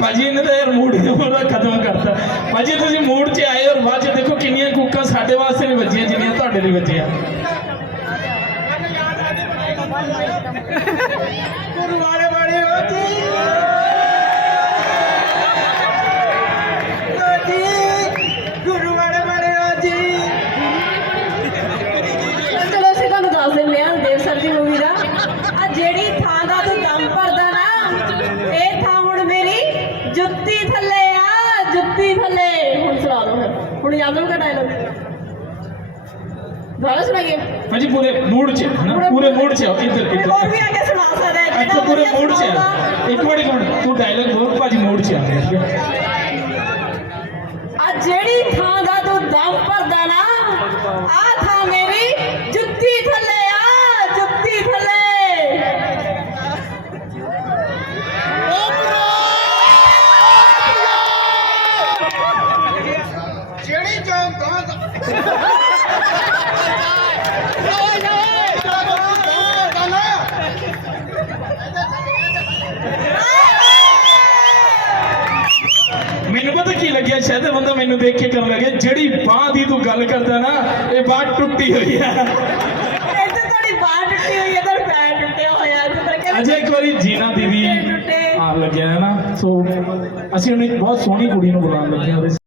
ਭਾਜੀ ਇਹਨੇ ਤਾਂ ਯਾਰ ਮੂਡ ਪੂਰਾ ਖਤਮ ਕਰਤਾ। ਭਾਜੀ ਤੁਸੀਂ ਮੂਡ 'ਚ ਆਏ ਔਰ ਬਾਅਦ 'ਚ ਦੇਖੋ ਕਿੰਨੀਆਂ ਕੁੱਕਾਂ ਸਾਡੇ ਵਾਸਤੇ ਨਹੀਂ ਵੱਜੀਆਂ ਜਿੰਨੀਆਂ ਤੁਹਾਡੇ ਲਈ ਵੱਜੀਆਂ। ਜੁੱਤੀ ਥੱਲੇ ਆ ਜੁੱਤੀ ਥੱਲੇ ਹੁਣ ਸੁਣਾ ਦੋ ਫਿਰ ਹੁਣ ਯਾਦ ਹੋਊਗਾ ਡਾਇਲੌਗ ਦੁਬਾਰਾ ਸੁਣਾਈਏ ਭਾਜੀ ਪੂਰੇ ਮੂਡ 'ਚ ਹੈ ਨਾ ਪੂਰੇ ਮੂਡ 'ਚ ਆਓ ਇੱਧਰ ਹੋਰ ਇੱਧਰ ਵੀ ਅੱਗੇ ਸੁਣਾ ਸਕਦਾ ਹੈ ਅੱਛਾ ਪੂਰੇ ਮੂਡ 'ਚ ਹੈ ਇੱਕ ਮਿੰਟ ਇੱਕ ਮਿੰਟ ਤੂੰ ਡਾਇਲੌਗ ਬੋਲ ਭਾਜੀ ਮੂਡ 'ਚ ਆ ਆ ਜਿਹੜੀ ਥਾਂ ਦਾ ਤੂੰ ਮੈਨੂੰ ਪਤਾ ਕੀ ਲੱਗਿਆ ਸ਼ਾਇਦ ਇਹ ਬੰਦਾ ਮੈਨੂੰ ਦੇਖ ਕੇ ਕਰਨ ਲੱਗਿਆ ਜਿਹੜੀ ਬਾਹ ਦੀ ਤੂੰ ਗੱਲ ਕਰਦਾ ਨਾ ਇਹ ਬਾਹ ਟੁੱਟੀ ਹੋਈ ਆ ਇੱਥੇ ਤੁਹਾਡੀ ਬਾਹ ਟੁੱਟੀ ਹੋਈ ਹੈ ਤਾਂ ਪੈਰ ਟੁੱਟਿਆ ਹੋਇਆ ਤੇ ਫਿਰ ਕਹਿੰਦੇ ਅਜੇ ਇੱਕ ਵਾਰੀ ਜੀਨਾ ਦੀਦੀ ਟੁੱਟੇ ਆ ਲੱਗਿਆ ਹੈ ਨਾ ਸੋ ਅਸੀਂ ਉਹਨੂੰ ਇੱਕ ਬਹੁਤ ਸੋਹਣੀ ਕੁੜੀ ਨੂੰ ਬੁਲਾਉਣ ਲੱਗੇ ਹਾਂ ਉਹਦੇ